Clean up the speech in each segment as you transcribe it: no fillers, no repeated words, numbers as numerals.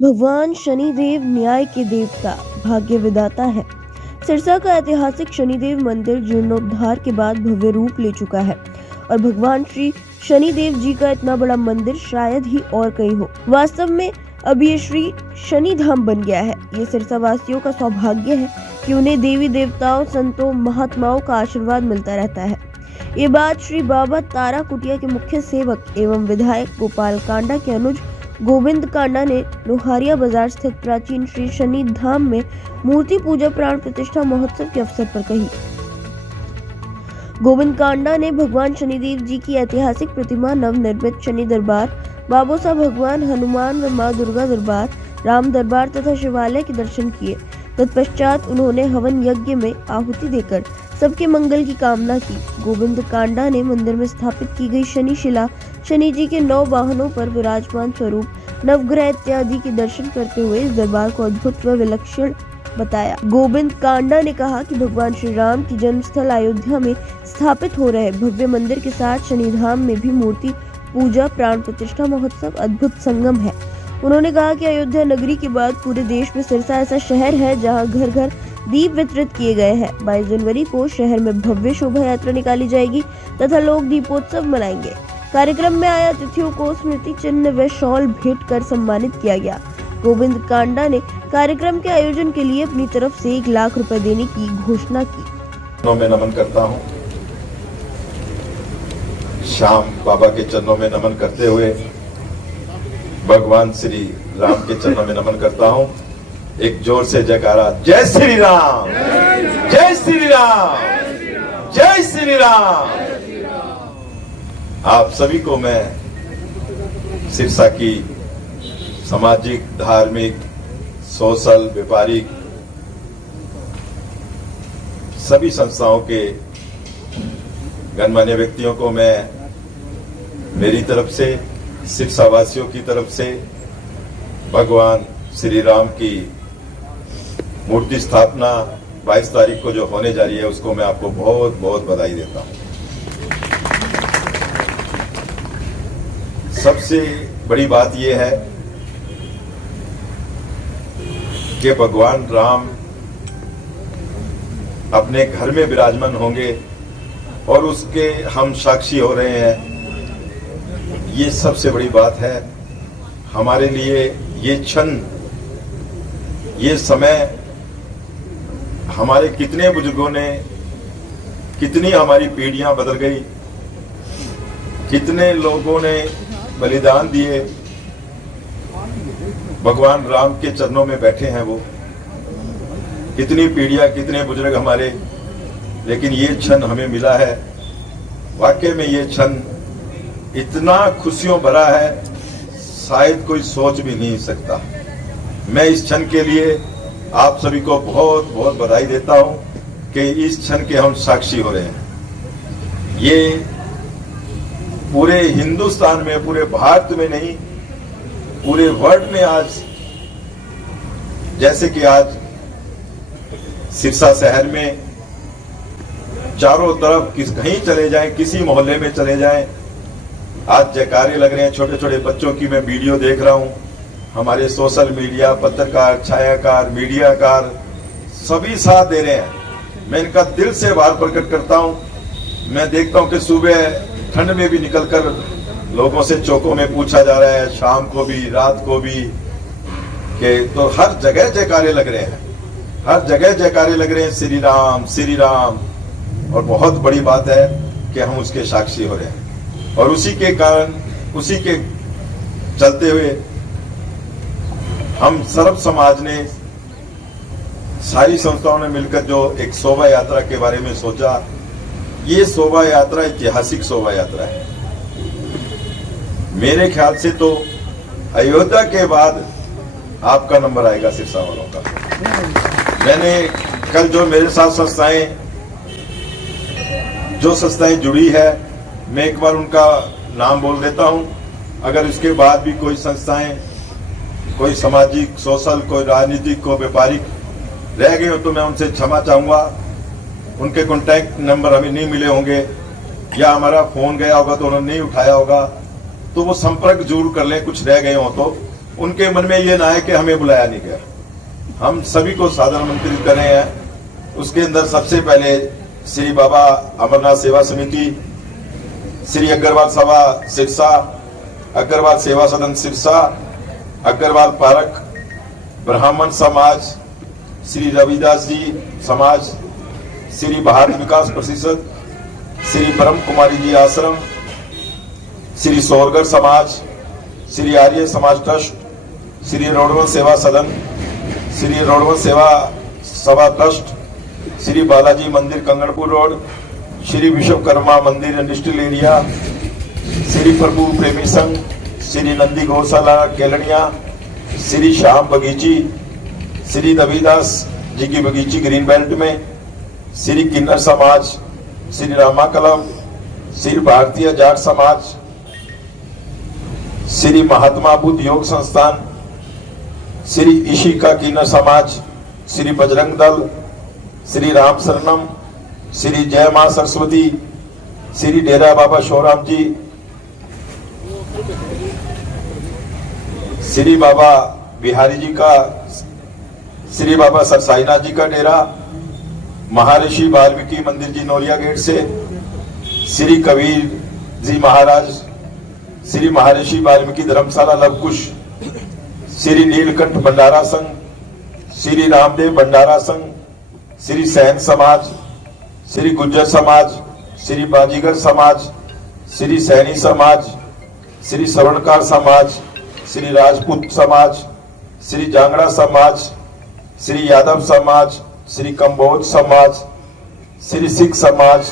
भगवान शनिदेव न्याय के देवता, भाग्य विधाता है। सिरसा का ऐतिहासिक शनिदेव मंदिर जीर्णोद्धार के बाद भव्य रूप ले चुका है और भगवान श्री शनिदेव जी का इतना बड़ा मंदिर शायद ही और कहीं हो। वास्तव में अब ये श्री शनि धाम बन गया है। ये सिरसा वासियों का सौभाग्य है कि उन्हें देवी देवताओं, संतों, महात्माओं का आशीर्वाद मिलता रहता है। ये बात श्री बाबा तारा कुटिया के मुख्य सेवक एवं विधायक गोपाल कांडा के अनुज गोविंद कांडा ने लोहारिया बाजार स्थित प्राचीन श्री शनि धाम में मूर्ति पूजा प्राण प्रतिष्ठा महोत्सव के अवसर पर कही। गोविंद कांडा ने भगवान शनिदेव जी की ऐतिहासिक प्रतिमा, नवनिर्मित शनि दरबार, बाबोसा भगवान हनुमान व मां दुर्गा दरबार, राम दरबार तथा शिवालय के दर्शन किए। तत्पश्चात उन्होंने हवन यज्ञ में आहुति देकर सबके मंगल की कामना की। गोविंद कांडा ने मंदिर में स्थापित की गई शनि शिला, शनि जी के 9 वाहनों पर विराजमान स्वरूप, नवग्रह इत्यादि के दर्शन करते हुए इस दरबार को अद्भुत व विलक्षण बताया। गोविंद कांडा ने कहा कि भगवान श्री राम की जन्मस्थल अयोध्या में स्थापित हो रहे भव्य मंदिर के साथ शनि धाम में भी मूर्ति पूजा प्राण प्रतिष्ठा महोत्सव अद्भुत संगम है। उन्होंने कहा कि अयोध्या नगरी के बाद पूरे देश में सिरसा ऐसा शहर है जहां घर घर दीप वितरित किए गए हैं। 22 जनवरी को शहर में भव्य शोभा यात्रा निकाली जाएगी तथा लोग दीपोत्सव मनाएंगे। कार्यक्रम में आए अतिथियों को स्मृति चिन्ह व शॉल भेंट कर सम्मानित किया गया। गोविंद कांडा ने कार्यक्रम के आयोजन के लिए अपनी तरफ से 1 लाख रुपए देने की घोषणा की। मैं नमन करता हूँ। श्याम बाबा के चरणों में नमन करते हुए भगवान श्री राम के चरणों में नमन करता हूँ। एक जोर से जयकारा, जय श्री राम, जय श्री राम, जय श्री राम। आप सभी को मैं सिरसा की सामाजिक, धार्मिक, सोशल, व्यापारिक सभी संस्थाओं के गणमान्य व्यक्तियों को मैं मेरी तरफ से, सिरसा वासियों की तरफ से भगवान श्री राम की मूर्ति स्थापना 22 तारीख को जो होने जा रही है उसको मैं आपको बहुत बहुत बधाई देता हूं। सबसे बड़ी बात यह है कि भगवान राम अपने घर में विराजमान होंगे और उसके हम साक्षी हो रहे हैं। ये सबसे बड़ी बात है हमारे लिए। ये क्षण, ये समय हमारे कितने बुजुर्गों ने, कितनी हमारी पीढ़ियां बदल गई, कितने लोगों ने बलिदान दिए। भगवान राम के चरणों में बैठे हैं वो, कितनी पीढ़ियां, कितने बुजुर्ग हमारे, लेकिन ये क्षण हमें मिला है। वाकई में ये क्षण इतना खुशियों भरा है, शायद कोई सोच भी नहीं सकता। मैं इस क्षण के लिए आप सभी को बहुत बहुत बधाई देता हूं कि इस क्षण के हम साक्षी हो रहे हैं। ये पूरे हिंदुस्तान में, पूरे भारत में नहीं, पूरे वर्ल्ड में आज, जैसे कि आज सिरसा शहर में चारों तरफ कहीं चले जाएं, किसी मोहल्ले में चले जाएं, आज जयकारे लग रहे हैं। छोटे छोटे बच्चों की मैं वीडियो देख रहा हूं। हमारे सोशल मीडिया, पत्रकार, छायाकार, मीडियाकार सभी साथ दे रहे हैं। मैं इनका दिल से आभार प्रकट करता हूं। मैं देखता हूं कि सुबह ठंड में भी निकलकर लोगों से चौकों में पूछा जा रहा है, शाम को भी, रात को भी, कि तो हर जगह जयकारे लग रहे हैं, हर जगह जयकारे लग रहे हैं, श्री राम, श्री राम। और बहुत बड़ी बात है कि हम उसके साक्षी हो रहे हैं। और उसी के कारण, उसी के चलते हुए हम सर्व समाज ने, सारी संस्थाओं ने मिलकर जो एक शोभा यात्रा के बारे में सोचा, ये शोभा यात्रा ऐतिहासिक शोभा यात्रा है। मेरे ख्याल से तो अयोध्या के बाद आपका नंबर आएगा सिरसा वालों का। मैंने कल जो मेरे साथ संस्थाएं जुड़ी है, मैं एक बार उनका नाम बोल देता हूं। अगर इसके बाद भी कोई संस्थाएं, कोई सामाजिक, सोशल, कोई राजनीतिक, कोई व्यापारिक रह गए हो तो मैं उनसे क्षमा चाहूंगा। उनके कॉन्टैक्ट नंबर हमें नहीं मिले होंगे या हमारा फोन गया होगा तो उन्होंने नहीं उठाया होगा, तो वो संपर्क जरूर कर लें, कुछ रह गए हो तो। उनके मन में ये ना है कि हमें बुलाया नहीं गया। हम सभी को सादर आमंत्रित कर रहे हैं। उसके अंदर सबसे पहले श्री बाबा अमरनाथ सेवा समिति, श्री अग्रवाल सभा सिरसा, अग्रवाल सेवा सदन सिरसा, अग्रवाल पारक ब्राह्मण समाज, श्री रविदास जी समाज, श्री भारत विकास परिषद, श्री ब्रह्म कुमारी जी आश्रम, श्री सोरगर समाज, श्री आर्य समाज ट्रस्ट, श्री रोडवन सेवा सदन, श्री रोडवन सेवा सभा ट्रस्ट, श्री बालाजी मंदिर कंगनपुर रोड, श्री विश्वकर्मा मंदिर इंडस्ट्रियल एरिया, श्री प्रभु प्रेमी संघ, श्री नंदी गौशाला केलनिया, श्री श्याम बगीची, श्री रविदास जी की बगीची ग्रीन बेल्ट में, श्री किन्नर समाज, श्री रामा क्लब, श्री भारतीय जाट समाज, श्री महात्मा बुद्ध योग संस्थान, श्री ईशिका किन्नर समाज, श्री बजरंग दल, श्री राम शरणम, श्री जय मां सरस्वती, श्री डेरा बाबा शोराम जी, श्री बाबा बिहारी जी का, श्री बाबा सरसाईनाथ जी का डेरा, महर्षि वाल्मीकि मंदिर जी नौलिया गेट से, श्री कबीर जी महाराज, श्री महर्षि वाल्मीकि धर्मशाला लवकुश, श्री नीलकंठ भंडारा संघ, श्री रामदेव भंडारा संघ, श्री सैन समाज, श्री गुज्जर समाज, श्री बाजीगर समाज, श्री सैनी समाज, श्री सवर्णकार समाज, श्री राजपूत समाज, श्री जांगड़ा समाज, श्री यादव समाज, श्री कंबोज समाज, श्री सिख समाज,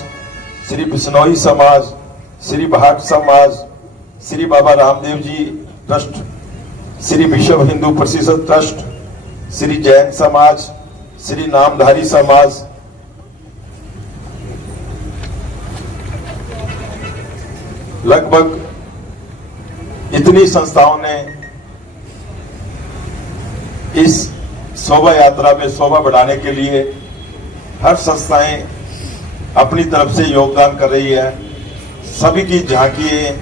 श्री बिश्नोई समाज, श्री भाट समाज, श्री बाबा रामदेव जी ट्रस्ट, श्री विश्व हिंदू परिषद ट्रस्ट, श्री जैन समाज, श्री नामधारी समाज, लगभग इतनी संस्थाओं ने इस शोभा यात्रा में शोभा बढ़ाने के लिए हर संस्थाएं अपनी तरफ से योगदान कर रही है। सभी की झांकियां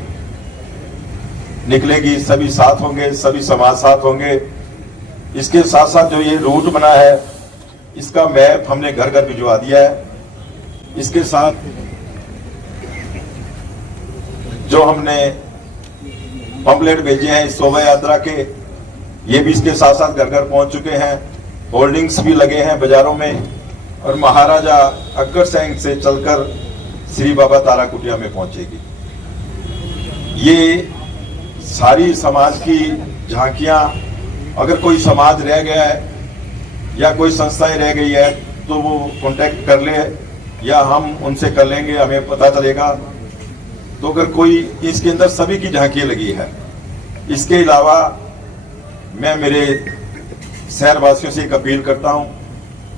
निकलेगी, सभी साथ होंगे, सभी समाज साथ होंगे। इसके साथ साथ जो ये रूट बना है इसका मैप हमने घर घर भिजवा दिया है। इसके साथ जो हमने पंपलेट भेजे हैं इस शोभा यात्रा के, ये भी इसके साथ साथ घर घर पहुंच चुके हैं। होर्डिंग्स भी लगे हैं बाजारों में और महाराजा अग्रसेन से चलकर श्री बाबा तारा कुटिया में पहुंचेगी। ये सारी समाज की झांकियां, अगर कोई समाज रह गया है या कोई संस्थाएं रह गई है तो वो कांटेक्ट कर ले या हम उनसे कर लेंगे, हमें पता चलेगा। तो अगर कोई, इसके अंदर सभी की झांकियां लगी है। इसके अलावा मैं मेरे शहरवासियों से एक अपील करता हूं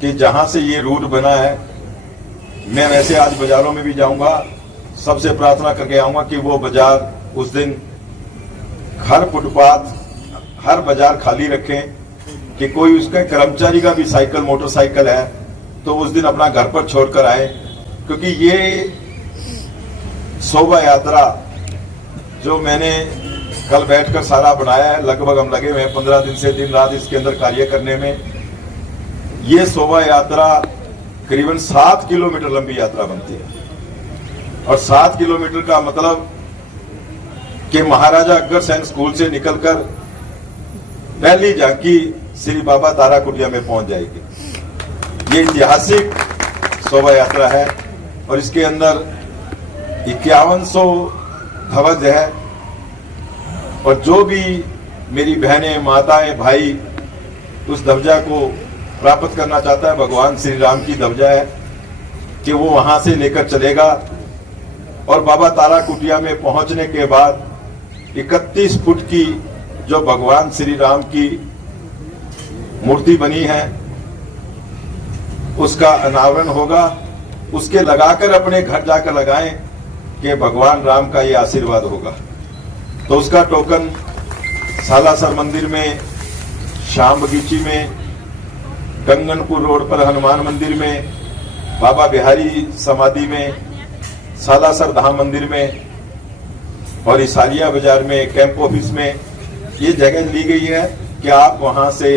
कि जहां से ये रूट बना है, मैं वैसे आज बाजारों में भी जाऊंगा, सबसे प्रार्थना करके आऊंगा कि वो बाजार उस दिन हर फुटपाथ, हर बाजार खाली रखें कि कोई उसका कर्मचारी का भी साइकिल, मोटरसाइकिल है तो उस दिन अपना घर पर छोड़कर आए। क्योंकि ये शोभा यात्रा जो मैंने कल बैठकर सारा बनाया है, लगभग हम लगे हुए हैं 15 दिन से दिन रात इसके अंदर कार्य करने में। ये शोभा यात्रा करीबन 7 किलोमीटर लंबी यात्रा बनती है और 7 किलोमीटर का मतलब कि महाराजा अग्रसेन स्कूल से निकलकर पहली झांकी श्री बाबा तारा कुटिया में पहुंच जाएगी। ये ऐतिहासिक शोभा यात्रा है और इसके अंदर 5100 ध्वज है और जो भी मेरी बहनें, माताएं, भाई उस ध्वजा को प्राप्त करना चाहता है, भगवान श्री राम की ध्वजा है कि वो वहां से लेकर चलेगा। और बाबा तारा कुटिया में पहुंचने के बाद 31 फुट की जो भगवान श्री राम की मूर्ति बनी है उसका अनावरण होगा। उसके लगाकर अपने घर जाकर लगाएं कि भगवान राम का ये आशीर्वाद होगा। तो उसका टोकन सालासर मंदिर में, श्याम बगीची में, कंगनपुर रोड पर हनुमान मंदिर में, बाबा बिहारी समाधि में, सालासर धाम मंदिर में और इसारिया बाजार में, कैंप ऑफिस में ये जगह ली गई है कि आप वहां से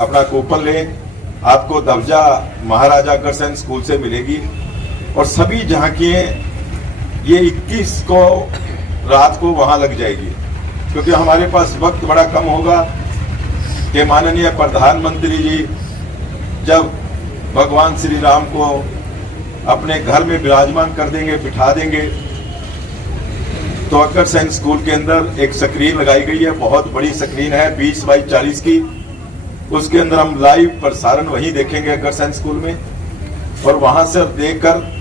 अपना कूपन लें, आपको दर्जा महाराजा अग्रसेन स्कूल से मिलेगी। और सभी झांकियां ये 21 को रात को वहां लग जाएगी, क्योंकि हमारे पास वक्त बड़ा कम होगा कि माननीय प्रधानमंत्री जी जब भगवान श्री राम को अपने घर में विराजमान कर देंगे, बिठा देंगे, तो अग्रसेन स्कूल के अंदर एक स्क्रीन लगाई गई है, बहुत बड़ी स्क्रीन है 20 बाई 40 की। उसके अंदर हम लाइव प्रसारण वहीं देखेंगे अग्रसेन स्कूल में, और वहां से देखकर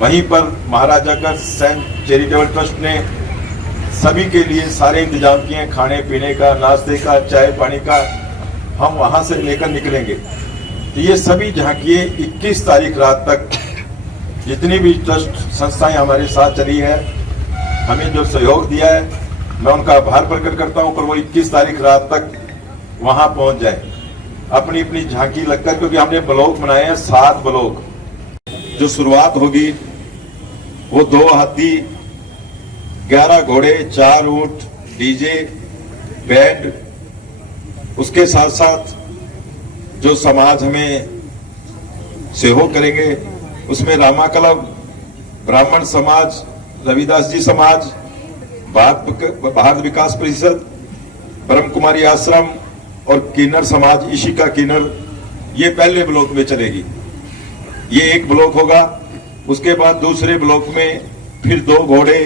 वहीं पर महाराजा अग्रसेन चैरिटेबल ट्रस्ट ने सभी के लिए सारे इंतजाम किए हैं, खाने पीने का, नाश्ते का, चाय पानी का। हम वहां से लेकर निकलेंगे। तो ये सभी झांकियां 21 तारीख रात तक जितनी भी ट्रस्ट संस्थाएं हमारे साथ चली है, हमें जो सहयोग दिया है, मैं उनका आभार प्रकट करता हूं। पर वो 21 तारीख रात तक वहां पहुंच जाए अपनी अपनी झांकी लगकर, क्योंकि हमने ब्लॉक बनाए हैं 7 ब्लॉक। जो शुरुआत होगी वो 2 हाथी, 11 घोड़े, 4 ऊंट, डीजे, बैंड, उसके साथ साथ जो समाज हमें सहयोग करेंगे उसमें रामा क्लब, ब्राह्मण समाज, रविदास जी समाज, भारत विकास परिषद, ब्रह्म कुमारी आश्रम और किन्नर समाज, इशिका किन्नर, ये पहले ब्लॉक में चलेगी। ये एक ब्लॉक होगा। उसके बाद दूसरे ब्लॉक में फिर 2 घोड़े,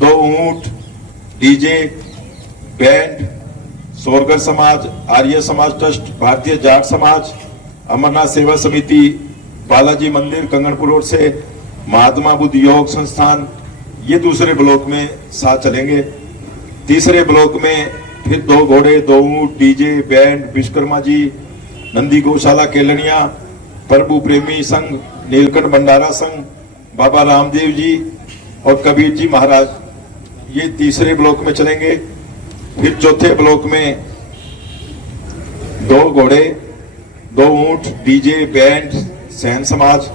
2 ऊंट, डीजे, बैंड, सोरगर समाज, आर्य समाज ट्रस्ट, भारतीय जाट समाज, अमरनाथ सेवा समिति, बालाजी मंदिर कंगनपुर रोड से, महात्मा बुद्ध योग संस्थान, ये दूसरे ब्लॉक में साथ चलेंगे। तीसरे ब्लॉक में फिर 2 घोड़े, 2 ऊंट, डीजे, बैंड, विश्वकर्मा जी, नंदी गौशाला केलनिया, प्रभु प्रेमी संघ, नीलकंठ भंडारा संघ, बाबा रामदेव जी और कबीर जी महाराज, ये तीसरे ब्लॉक में चलेंगे। फिर चौथे ब्लॉक में 2 घोड़े, 2 ऊंट, डीजे, बैंड, सैन समाज,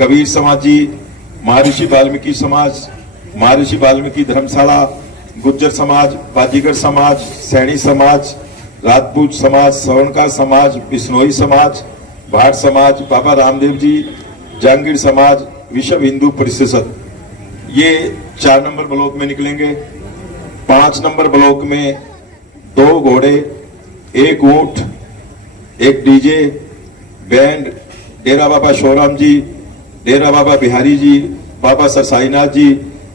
कबीर समाजी, महर्षि वाल्मीकि समाज, महर्षि वाल्मीकि धर्मशाला, गुज्जर समाज, बाजीगर समाज, सैनी समाज, राजपूत समाज, सवर्णकार समाज, बिश्नोई समाज, भाट समाज, बाबा रामदेव जी, जहांगीर समाज, विश्व हिंदू परिषद, ये 4 नंबर ब्लॉक में निकलेंगे। 5 नंबर ब्लॉक में 2 घोड़े, 1 ऊंट, 1 डीजे, बैंड, डेरा बाबा शोराम जी, डेरा बाबा बिहारी जी, बाबा सरसाईनाथ जी,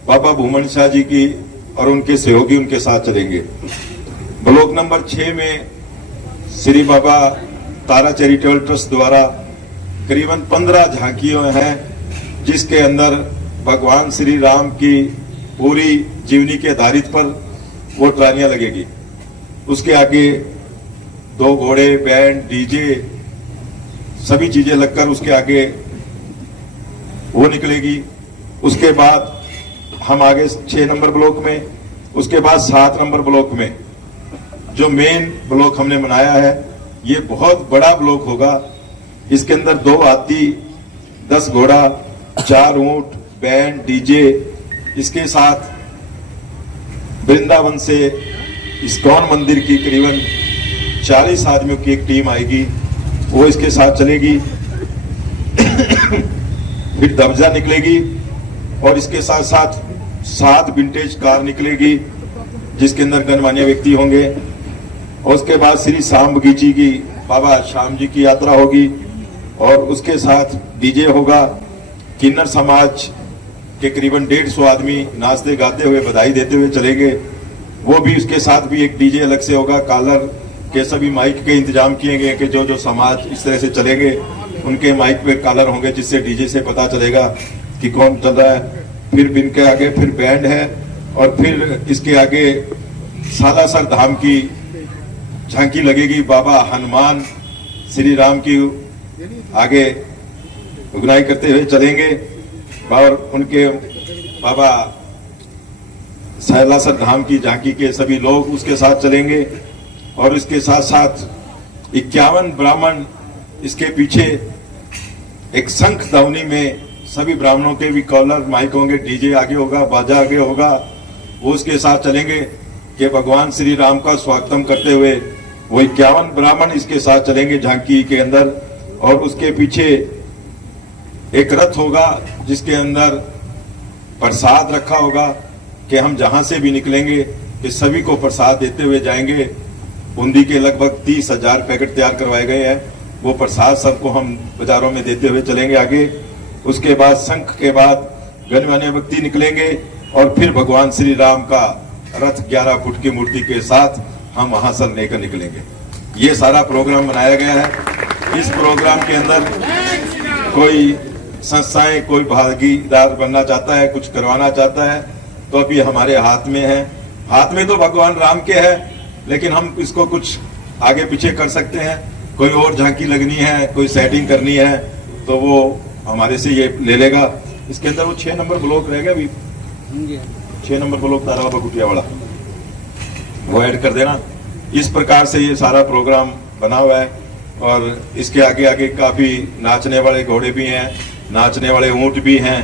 बाबा भूमन शाह जी की और उनके सहयोगी उनके साथ चलेंगे। ब्लॉक नंबर 6 में श्री बाबा तारा चैरिटेबल ट्रस्ट द्वारा करीबन 15 झांकियां हैं, जिसके अंदर भगवान श्री राम की पूरी जीवनी के आधारित पर वो ट्रालियां लगेगी। उसके आगे 2 घोड़े, बैंड, डीजे, सभी चीजें लगकर उसके आगे वो निकलेगी। उसके बाद हम आगे 6 नंबर ब्लॉक में, उसके बाद 7 नंबर ब्लॉक में जो मेन ब्लॉक हमने बनाया है, ये बहुत बड़ा ब्लॉक होगा। इसके अंदर 2 हाथी, 10 घोड़ा, 4 ऊंट, बैंड, डीजे, इसके साथ वृंदावन से इस्कॉन मंदिर की करीबन 40 आदमियों की एक टीम आएगी, वो इसके साथ चलेगी। फिर दबजा निकलेगी और इसके साथ साथ 7 विंटेज कार निकलेगी, जिसके अंदर गणमान्य व्यक्ति होंगे। और उसके बाद श्री श्याम बगीची की, बाबा श्याम जी की यात्रा होगी और उसके साथ डीजे होगा। किन्नर समाज के करीबन 150 आदमी नाचते गाते हुए बधाई देते हुए चलेंगे, वो भी उसके साथ भी एक डीजे अलग से होगा। कालर के सभी माइक के इंतजाम किए गए कि जो समाज इस तरह से चलेंगे उनके माइक पे कालर होंगे, जिससे डीजे से पता चलेगा कि कौन चल रहा है। फिर इनके आगे फिर बैंड है और फिर इसके आगे सालासर धाम की झांकी लगेगी। बाबा हनुमान श्री राम की आगे उगनाई करते हुए चलेंगे और उनके बाबा सालासर धाम की झांकी के सभी लोग उसके साथ चलेंगे। और इसके साथ साथ 51 ब्राह्मण इसके पीछे एक शंख दावनी में सभी ब्राह्मणों के भी कॉलर माइक होंगे, डीजे आगे होगा, बाजा आगे होगा, वो उसके साथ चलेंगे। कि भगवान श्री राम का स्वागतम करते हुए वो 51 ब्राह्मण इसके साथ चलेंगे झांकी के अंदर, और उसके पीछे एक रथ होगा जिसके अंदर प्रसाद रखा होगा कि हम जहां से भी निकलेंगे कि सभी को प्रसाद देते हुए जाएंगे। बूंदी के लगभग 30,000 पैकेट तैयार करवाए गए हैं, वो प्रसाद सबको हम बाजारों में देते हुए चलेंगे आगे। उसके बाद शंख के बाद गणमान्य व्यक्ति निकलेंगे और फिर भगवान श्री राम का रथ 11 फुट की मूर्ति के साथ हम वहां से लेकर निकलेंगे। ये सारा प्रोग्राम बनाया गया है। इस प्रोग्राम के अंदर कोई संस्थाएं कोई भागीदार बनना चाहता है, कुछ करवाना चाहता है, तो अभी हमारे हाथ में है। हाथ में तो भगवान राम के है, लेकिन हम इसको कुछ आगे पीछे कर सकते हैं। कोई और झांकी लगनी है, कोई सेटिंग करनी है, तो वो हमारे से ये ले लेगा। इसके अंदर वो 6 नंबर ब्लॉक रहेगा, अभी 6 नंबर ब्लॉक ताराबाबा कुटिया वाला, वो ऐड कर देना। इस प्रकार से ये सारा प्रोग्राम बना हुआ है। और इसके आगे आगे काफी नाचने वाले घोड़े भी हैं, नाचने वाले ऊंट भी हैं।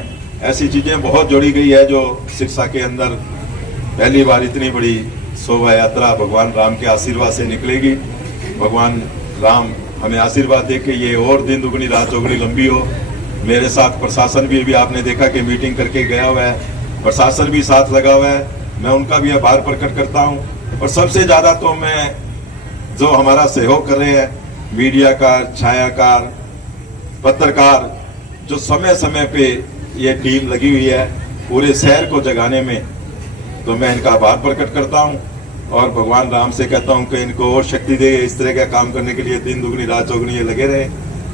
ऐसी चीजें बहुत जोड़ी गई है जो सिरसा के अंदर पहली बार इतनी बड़ी शोभा यात्रा भगवान राम के आशीर्वाद से निकलेगी। भगवान राम हमें आशीर्वाद दे के ये और दिन दुगनी रात चौगुनी लंबी हो। मेरे साथ प्रशासन भी अभी आपने देखा कि मीटिंग करके गया हुआ है, प्रशासन भी साथ लगा हुआ है। मैं उनका भी आभार प्रकट करता हूँ। और सबसे ज्यादा तो मैं जो हमारा सहयोग कर रहे हैं, मीडियाकार, छायाकार, पत्रकार, जो समय समय पे ये टीम लगी हुई है पूरे शहर को जगाने में, तो मैं इनका आभार प्रकट करता हूँ। और भगवान राम से कहता हूँ कि इनको और शक्ति दे, इस तरह का काम करने के लिए दिन दुगनी रात चौगुनी ये लगे रहे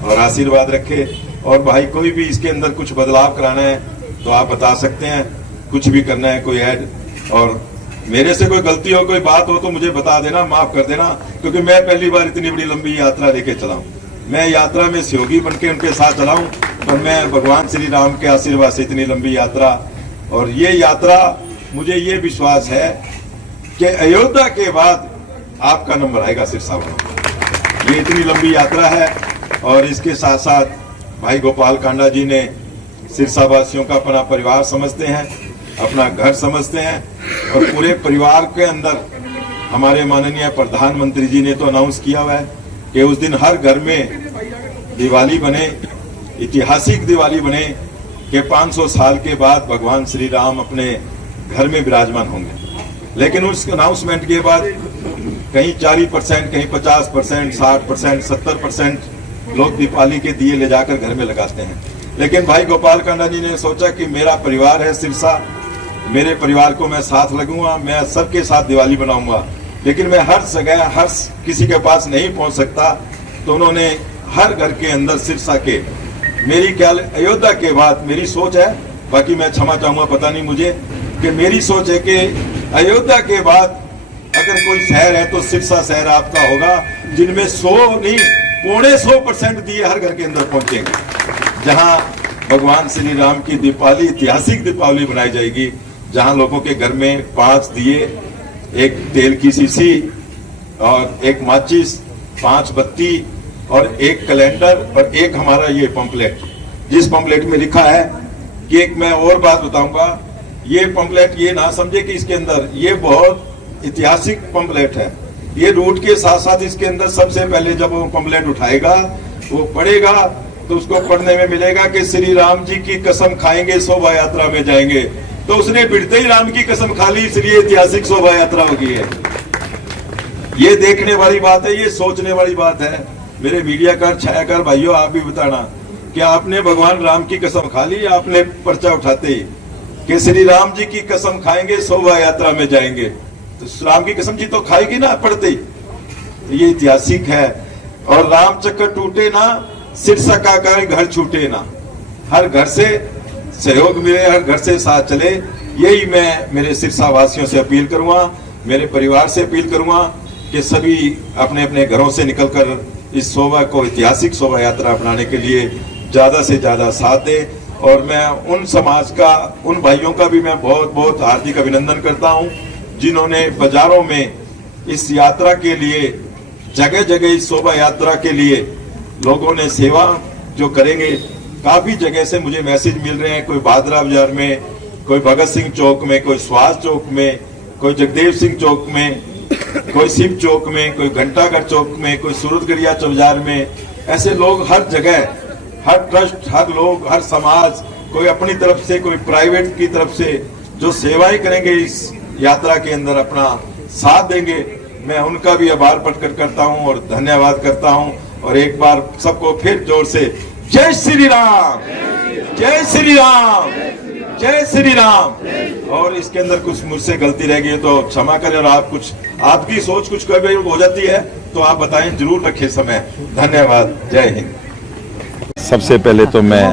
और आशीर्वाद रखे। और भाई कोई भी इसके अंदर कुछ बदलाव कराना है तो आप बता सकते हैं, कुछ भी करना है, कोई ऐड, और मेरे से कोई गलती हो, कोई बात हो तो मुझे बता देना, माफ कर देना, क्योंकि मैं पहली बार इतनी बड़ी लंबी यात्रा लेके चला हूँ। मैं यात्रा में सहयोगी बनके उनके साथ चला हूँ, और मैं भगवान श्री राम के आशीर्वाद से इतनी लंबी यात्रा, और ये यात्रा मुझे ये विश्वास है कि अयोध्या के बाद आपका नंबर आएगा सिरसा वालों। ये इतनी लंबी यात्रा है। और इसके साथ साथ भाई गोपाल कांडा जी ने सिरसा वासियों का अपना परिवार समझते हैं, अपना घर समझते हैं, और पूरे परिवार के अंदर हमारे माननीय प्रधानमंत्री जी ने तो अनाउंस किया हुआ है कि उस दिन हर घर में दिवाली बने, ऐतिहासिक दिवाली बने कि 500 साल के बाद भगवान श्री राम अपने घर में विराजमान होंगे। लेकिन उस अनाउंसमेंट के बाद कहीं 40%, कहीं 50%, 60%, 70% लोग दीपावली के दिए ले जाकर घर में लगाते हैं। लेकिन भाई गोपाल कांडा जी ने सोचा कि मेरा परिवार है सिरसा, मेरे परिवार को मैं साथ लगूंगा, मैं सबके साथ दिवाली बनाऊंगा, लेकिन मैं हर जगह हर किसी के पास नहीं पहुंच सकता। तो उन्होंने हर घर के अंदर सिरसा के, मेरी ख्याल अयोध्या के बाद मेरी सोच है, बाकी मैं क्षमा चाहूंगा, पता नहीं मुझे, कि मेरी सोच है कि अयोध्या के बाद अगर कोई शहर है तो सिरसा शहर आपका होगा, जिनमें 100 नहीं 150% दिए हर घर के अंदर पहुंचेंगे, जहां भगवान श्री राम की दीपावली, ऐतिहासिक दीपावली बनाई जाएगी, जहां लोगों के घर में 5 दिए, एक तेल की शीशी और एक माचिस, 5 बत्ती और एक कैलेंडर और एक हमारा ये पंपलेट, जिस पंपलेट में लिखा है कि एक मैं और बात बताऊंगा, ये पंपलेट ये ना समझे कि इसके अंदर ये बहुत ऐतिहासिक पंपलेट है। ये रूट के साथ साथ इसके अंदर सबसे पहले जब वो पंपलेट उठाएगा, वो पढ़ेगा, तो उसको पढ़ने में मिलेगा कि श्री राम जी की कसम खाएंगे शोभा यात्रा में जाएंगे। तो उसने बिड़ते ही राम की कसम खा ली, इसलिए ऐतिहासिक शोभा यात्रा होगी है। ये देखने वाली बात है, ये सोचने वाली बात है। मेरे मीडियाकार, छायाकार भाइयों, आप भी बताना कि आपने भगवान राम की कसम खा ली, आपने पर्चा उठाते ही कि श्री राम जी की कसम खाएंगे शोभा यात्रा में जाएंगे, तो राम की कसम जी तो खाएगी ना पढ़ते ही। तो ये ऐतिहासिक है। और राम चक्कर टूटे ना, सिरसा का घर छूटे ना, हर घर से सहयोग मिले, हर घर से साथ चले, यही मैं मेरे सिरसा वासियों से अपील करूंगा, मेरे परिवार से अपील करूंगा कि सभी अपने अपने घरों से निकलकर इस शोभा को, ऐतिहासिक शोभा यात्रा अपनाने के लिए ज्यादा से ज्यादा साथ दें। और मैं उन समाज का, उन भाइयों का भी मैं बहुत बहुत हार्दिक अभिनंदन करता हूं, जिन्होंने बाजारों में इस यात्रा के लिए, जगह जगह इस शोभा यात्रा के लिए लोगों ने सेवा जो करेंगे। काफी जगह से मुझे मैसेज मिल रहे हैं, कोई भादरा बाजार में, कोई भगत सिंह चौक में, कोई सुभाष चौक में, कोई जगदेव सिंह चौक में, कोई शिव चौक में, कोई घंटाघर चौक में, कोई सूरतगढ़िया चौजार में, ऐसे लोग हर जगह, हर ट्रस्ट, हर लोग, हर समाज, कोई अपनी तरफ से, कोई प्राइवेट की तरफ से जो सेवाएं करेंगे, इस यात्रा के अंदर अपना साथ देंगे, मैं उनका भी आभार प्रकट करता हूं और धन्यवाद करता हूं। और एक बार सबको फिर जोर से जय श्री राम, जय श्री राम, जय श्री राम। और इसके अंदर कुछ मुझसे गलती रह गई तो क्षमा करें, और आप कुछ, आपकी सोच कुछ कभी हो जाती है तो आप बताएं, जरूर रखें समय। धन्यवाद, जय हिंद। सबसे पहले तो मैं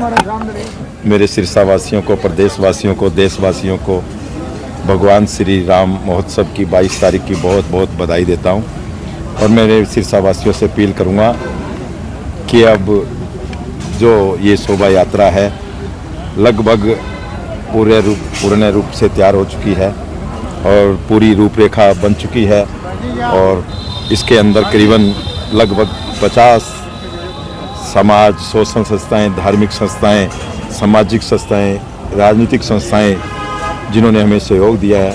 मेरे सिरसा वासियों को, प्रदेशवासियों को, देशवासियों को भगवान श्री राम महोत्सव की 22 तारीख की बहुत बहुत बधाई देता हूं। और मेरे सिरसा वासियों से अपील करूंगा कि अब जो ये शोभा यात्रा है लगभग पूर्ण रूप से तैयार हो चुकी है और पूरी रूपरेखा बन चुकी है, और इसके अंदर करीबन लगभग 50 समाज, शोषण संस्थाएं, धार्मिक संस्थाएं, सामाजिक संस्थाएं, राजनीतिक संस्थाएं जिन्होंने हमें सहयोग दिया है,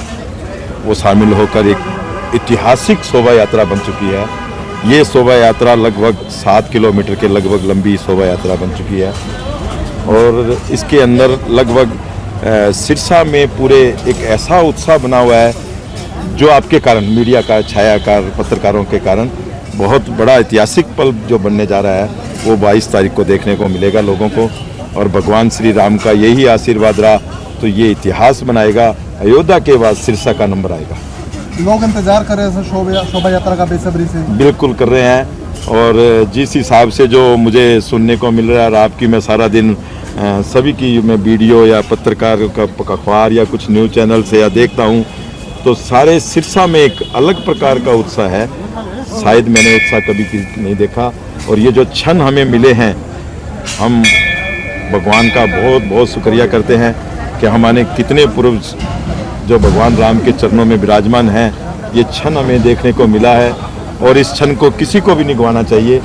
वो शामिल होकर एक ऐतिहासिक शोभा यात्रा बन चुकी है। ये शोभा यात्रा लगभग 7 किलोमीटर के लगभग लंबी शोभा यात्रा बन चुकी है, और इसके अंदर लगभग सिरसा में पूरे एक ऐसा उत्साह बना हुआ है जो आपके कारण, मीडिया का, छायाकार, पत्रकारों के कारण बहुत बड़ा ऐतिहासिक पल जो बनने जा रहा है वो 22 तारीख को देखने को मिलेगा लोगों को। और भगवान श्री राम का यही आशीर्वाद रहा तो ये इतिहास बनाएगा, अयोध्या के बाद सिरसा का नंबर आएगा। लोग इंतजार कर रहे हैं शोभा यात्रा का बेसब्री से। बिल्कुल कर रहे हैं, और जिस हिसाब से जो मुझे सुनने को मिल रहा है, और आपकी मैं सारा दिन सभी की मैं वीडियो या पत्रकार का अखबार या कुछ न्यूज़ चैनल से या देखता हूँ, तो सारे सिरसा में एक अलग प्रकार का उत्साह है, शायद मैंने उत्साह कभी नहीं देखा। और ये जो क्षण हमें मिले हैं, हम भगवान का बहुत बहुत शुक्रिया करते हैं कि हमारे कितने पूर्वज जो भगवान राम के चरणों में विराजमान हैं, ये क्षण हमें देखने को मिला है। और इस क्षण को किसी को भी नहीं गंवाना चाहिए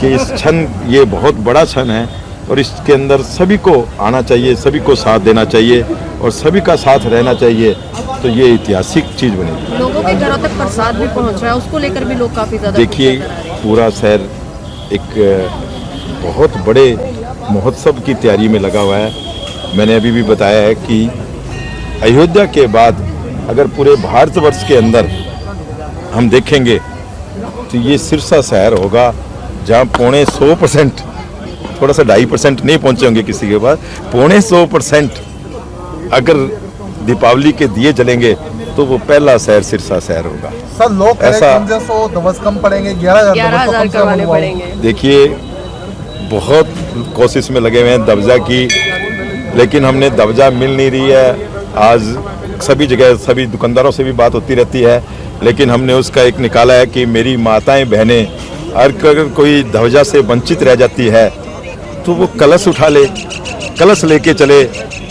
कि इस क्षण, ये बहुत बड़ा क्षण है और इसके अंदर सभी को आना चाहिए, सभी को साथ देना चाहिए और सभी का साथ रहना चाहिए, तो ये ऐतिहासिक चीज़ बनेगी। लोगों के घरों तक प्रसाद भी पहुंच रहा है, उसको लेकर भी लोग काफ़ी ज़्यादा देखिए, पूरा शहर एक बहुत बड़े महोत्सव की तैयारी में लगा हुआ है। मैंने अभी भी बताया है कि अयोध्या के बाद अगर पूरे भारतवर्ष के अंदर हम देखेंगे तो ये सिरसा शहर होगा जहाँ 150%, थोड़ा सा 2.5% नहीं पहुँचे होंगे किसी के पास, 150% अगर दीपावली के दिए जलेंगे तो वो पहला शहर सिरसा शहर होगा। सर, लोग ऐसा दवस कम पड़ेंगे, 11,000 करवाने पड़ेंगे। देखिए, बहुत कोशिश में लगे हुए हैं दबजा की, लेकिन हमने दबजा मिल नहीं रही है। आज सभी जगह सभी दुकानदारों से भी बात होती रहती है, लेकिन हमने उसका एक निकाला है कि मेरी माताएं, बहनें, अगर कोई ध्वजा से वंचित रह जाती है तो वो कलश उठा ले, कलश लेके चले,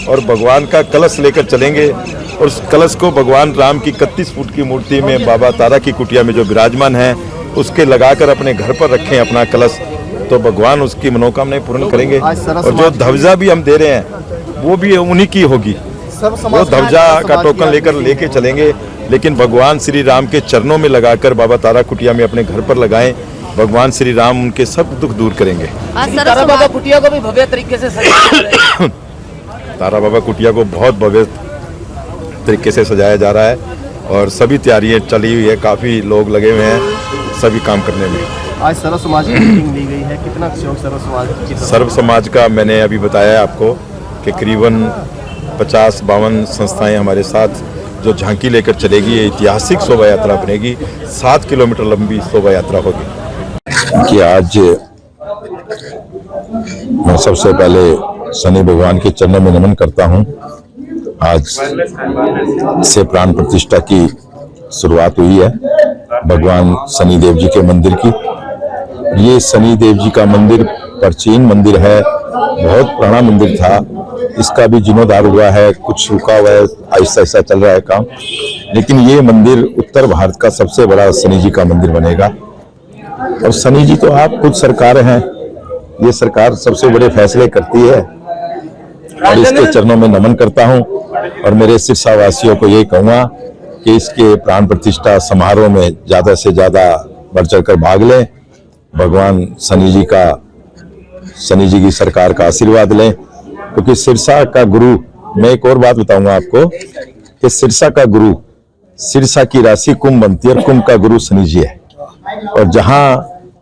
और भगवान का कलश लेकर चलेंगे, और उस कलश को भगवान राम की 31 फुट की मूर्ति में बाबा तारा की कुटिया में जो विराजमान है उसके लगाकर अपने घर पर रखें अपना कलश, तो भगवान उसकी मनोकामनाएं पूर्ण करेंगे। और जो ध्वजा भी हम दे रहे हैं वो भी उन्हीं की होगी, वो ध्वजा का टोकन लेके चलेंगे, लेकिन भगवान श्री राम के चरणों में लगाकर बाबा तारा कुटिया में अपने घर पर लगाएं, भगवान श्री राम उनके सब दुख दूर करेंगे। तारा बाबा कुटिया को भी भव्य तरीके से सजाया तारा बाबा कुटिया को बहुत भव्य तरीके से सजाया जा रहा है और सभी तैयारियां चली हुई है, काफ़ी लोग लगे हुए हैं सभी काम करने में। आज सर्व समाज की मीटिंग ली गई है, कितना सहयोग सर्व समाज की? सर्व समाज का मैंने अभी बताया आपको कि करीबन 50-52 संस्थाएं हमारे साथ जो झांकी लेकर चलेगी, ये ऐतिहासिक शोभा यात्रा बनेगी, 7 किलोमीटर लंबी शोभा यात्रा होगी। कि आज मैं सबसे पहले शनि भगवान के चरणों में नमन करता हूं। आज से प्राण प्रतिष्ठा की शुरुआत हुई है भगवान शनि देव जी के मंदिर की। ये शनि देव जी का मंदिर प्राचीन मंदिर है, बहुत पुराना मंदिर था, इसका भी जीर्णोद्धार हुआ है, कुछ रुका हुआ है, आहिस्ता आहिस्ता चल रहा है काम, लेकिन ये मंदिर उत्तर भारत का सबसे बड़ा शनि जी का मंदिर बनेगा। और शनि जी तो आप खुद सरकार हैं, ये सरकार सबसे बड़े फैसले करती है और इसके चरणों में नमन करता हूं। और मेरे सिरसा वासियों को यही कहूँगा कि इसके प्राण प्रतिष्ठा समारोह में ज़्यादा से ज़्यादा बढ़ चढ़कर भाग लें। भगवान शनि जी की सरकार का आशीर्वाद लें, क्योंकि सिरसा का गुरु, मैं एक और बात बताऊंगा आपको कि सिरसा का गुरु, सिरसा की राशि कुंभ बनती है और कुंभ का गुरु शनि जी है। और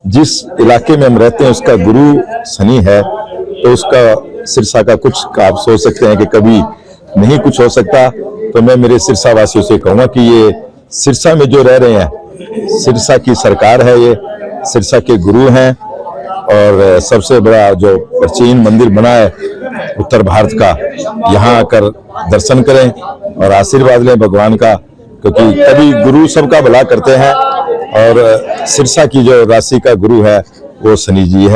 जिस इलाके में हम रहते हैं उसका गुरु शनि है, तो उसका सिरसा का कुछ आप सोच सकते हैं कि कभी नहीं कुछ हो सकता। तो मैं मेरे सिरसा वासियों से कहूंगा कि ये सिरसा में जो रह रहे हैं, सिरसा की सरकार है, ये सिरसा के गुरु हैं। और सबसे बड़ा जो प्राचीन मंदिर बना है उत्तर भारत का, यहाँ आकर दर्शन करें और आशीर्वाद लें भगवान का, क्योंकि कभी गुरु सबका भला करते हैं। और सिरसा की जो राशि का गुरु है वो शनि जी है।